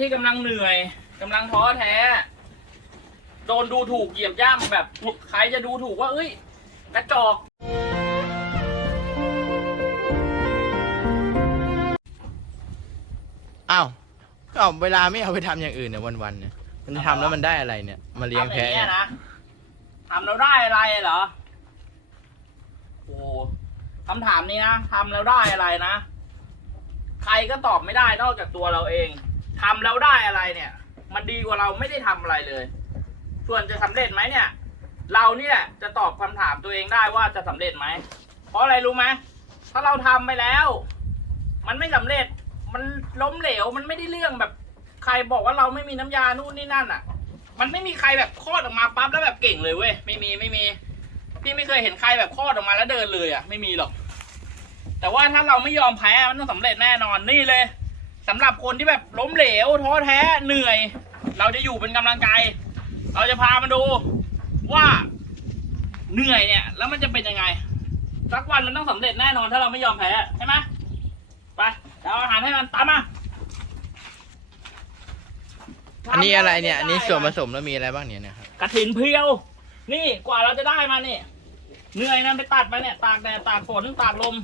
ที่กำลังเหนื่อยกำลังท้อแท้ โดนดูถูกเหยียบย่ำแบบใครจะดูถูกว่า เอ้ยกระจอก อ้าวก็เอาเวลาไม่เอาไปทำอย่างอื่นเนี่ยวันๆเนี่ยมันทำแล้วมันได้อะไรเนี่ย มาเลี้ยงทำอแพะย่างเนี่เงี้ยยนะทำแล้วได้อะไรเหรอ โอ้คำถามนี้นะทำแล้วได้อะไรนะ ใครก็ตอบไม่ได้นอกจากตัวเราเอง กว่าเราไม่ได้ทำอะไรเลย ส่วนจะสำเร็จไหมเนี่ย เรานี่แหละจะตอบคำถามตัวเองได้ว่าจะสำเร็จไหม เพราะอะไรรู้ไหมถ้าเราทำไปแล้ว มันไม่สำเร็จ มันล้มเหลว มันไม่ได้เรื่องแบบใครบอกว่าเราไม่มีน้ำยานู่นนี่นั่นอะ มันไม่มีใครแบบคลอดออกมาปั๊บแล้วแบบเก่งเลยเว้ย ไม่มีไม่มี พี่ไม่เคยเห็นใครแบบคลอดออกมาแล้วเดินเลยอะ ไม่มีหรอก แต่ว่าถ้าเราไม่ยอมแพ้มันต้องสำเร็จแน่นอนนี่เลยสำหรับคนที่แบบล้มเหลวท้อแท้เหนื่อย เราจะอยู่เป็นกำลังใจ เราจะพามาดูว่าเหนื่อยเนี่ย แล้วมันจะเป็นยังไง สักวันมันต้องสำเร็จแน่นอนถ้าเราไม่ยอมแพ้ใช่ไหมไปเอาอาหารให้มันตามมาอันนี้อะไรเนี่ย อันนี้ส่วนผสมแล้วมีอะไรบ้างเนี่ยเนะครับกระถินเพียว นี่กว่าเราจะได้มานี่เหนื่อยนะไปตัดมาเนี่ย ตากแดดตากฝนตากลม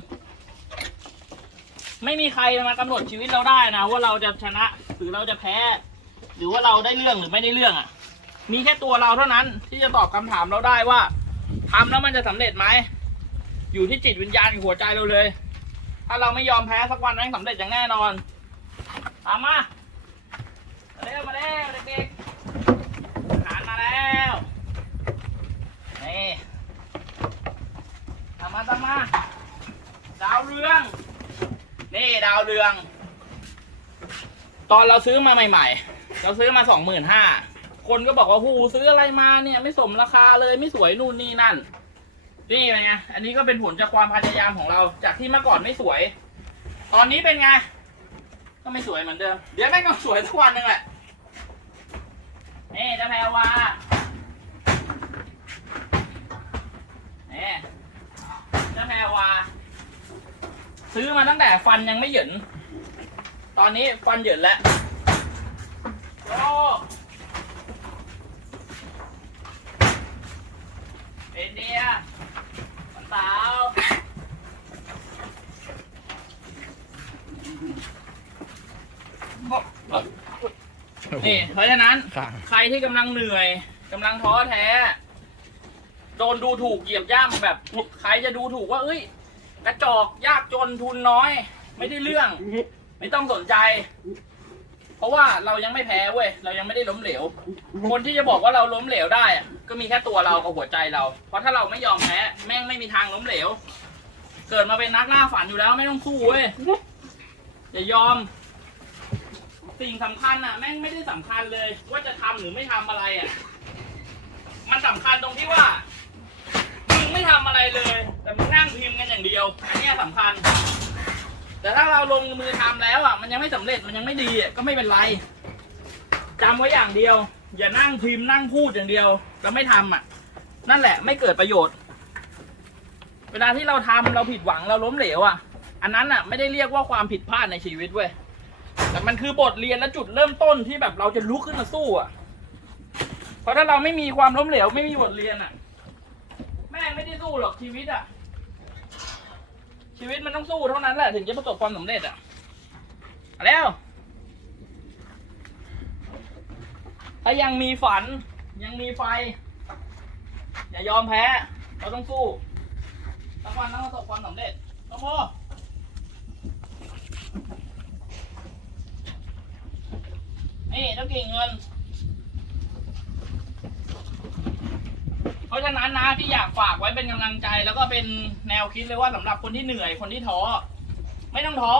ไม่มีใครมากำหนดชีวิตเราได้นะ ว่าเราจะชนะหรือเราจะแพ้ หรือว่าเราได้เรื่องหรือไม่ได้เรื่องอะ มีแค่ตัวเราเท่านั้นที่จะตอบคำถามเราได้ว่าทำแล้วมันจะสำเร็จไหมอยู่ที่จิตวิญญาณหัวใจเราเลย ถ้าเราไม่ยอมแพ้สักวันแม่งสำเร็จอย่างแน่นอนตามมามาเร็วมาเร็วเด็กๆอาหารมาแล้วนี่ตามมาตามมาดาวเรืองนี่ดาวเรือง ตอนเราซื้อมาใหม่ ๆ เราซื้อมาสองหมื่นห้าคนก็บอกว่าหูซื้ออะไรมาเนี่ย ไม่สมราคาเลยไม่สวยนู่นนี่นั่น นี่ไงอันนี้ก็เป็นผลจากความพยายามของเราจากที่เมื่อก่อนไม่สวย ตอนนี้เป็นไง ก็ไม่สวยเหมือนเดิม เดี๋ยวแม่งก็สวยทุกวันนึงแหละนี่เจ้าแพรวานี่เจ้าแพรวา ซื้อมาตั้งแต่ฟันยังไม่เหยินตอนนี้ฟันเหยินแล้ว เป็นเดียมันสาวนี่เพราะฉะนั้นข้างใครที่กำลังเหนื่อยกำลังท้อแท้ โดนดูถูกเหยียบย่ำแบบ ใครจะดูถูกว่า เอ้ย กระจอกยากจนทุนน้อย ไม่ได้เรื่อง ไม่ต้องสนใจเพ ราะว่าเรายังไม่แพ้เว้ยเรายังไม่ได้ล้มเหลว คนที่จะบอกว่าเราล้มเหลวได้อะก็มีแค่ตัวเรากับหัวใจเรา เพราะถ้าเราไม่ยอมแพ้แม่งไม่มีทางล้มเหลว เกิดมาเป็นนักล่าฝันอยู่แล้วไม่ต้องสู้เว้ยอย่ายอม สิ่งสำคัญอะแม่งไม่ได้สำคัญเลย ว่าจะทำหรือไม่ทำอะไรอะมันสำคัญตรงที่ว่ามึงไม่ทำอะไรเลย แต่มึงนั่งพิมพ์กันอย่างเดียวอันเนี้ยสำคัญ แต่ถ้าเราลงมือทำแล้วอะมันยังไม่สำเร็จมันยังไม่ดีอะก็ไม่เป็นไรจำไว้อย่างเดียว อย่านั่งพิมพ์นั่งพูดอย่างเดียว แล้วไม่ทำอะ นั่นแหละไม่เกิดประโยชน์ เวลาที่เราทำเราผิดหวังเราล้มเหลวอะ อันนั้นอะไม่ได้เรียกว่าความผิดพลาดในชีวิตเว้ยแต่มันคือบทเรียนและจุดเริ่มต้นที่แบบเราจะลุกขึ้นมาสู้อะเพราะถ้าเราไม่มีความล้มเหลวไม่มีบทเรียนอะ แม่ไม่ได้สู้หรอกชีวิตอะ ชีวิตมันต้องสู้เท่านั้นแหละถึงจะประสบความสำเร็จอะเอาแล้ว ถ้ายังมีฝัน ยังมีไฟ อย่ายอมแพ้ เราต้องสู้สักวันต้องประสบความสำเร็จน้องโมนี่เจ้ากิ่งเงิน เพ ราะฉะนั้นนะพี่อยากฝากไว้เป็นกำลังใจ แล้วก็เป็นแนวคิดเลยว่าสำหรับคนที่เหนื่อยคนที่ท้อไม่ต้องท้อ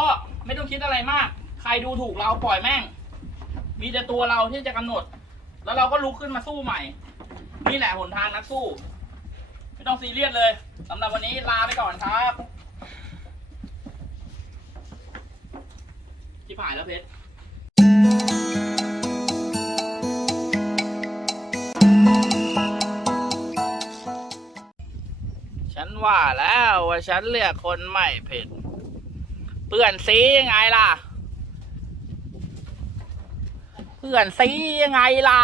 ไม่ต้องคิดอะไรมาก ใครดูถูกเราปล่อยแม่ง มีแต่ตัวเราที่จะกำหนด แล้วเราก็ลุกขึ้นมาสู้ใหม่ นี่แหละหนทางนักสู้ ไม่ต้องซีเรียสเลยสำหรับวันนี้ลาไปก่อนครับที่ผ่านแล้วเพชร ว่าแล้วว่าฉันเลือกคนไม่ผิด เพื่อนซียังไงล่ะ เพื่อนซียังไงล่ะ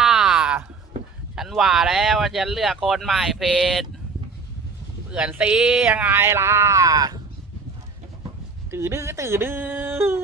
ฉันว่าแล้วว่าจะเลือกคนใหม่เพจเพื่อนซียังไงล่ะ ตื่นดื้อตื่นดื้อ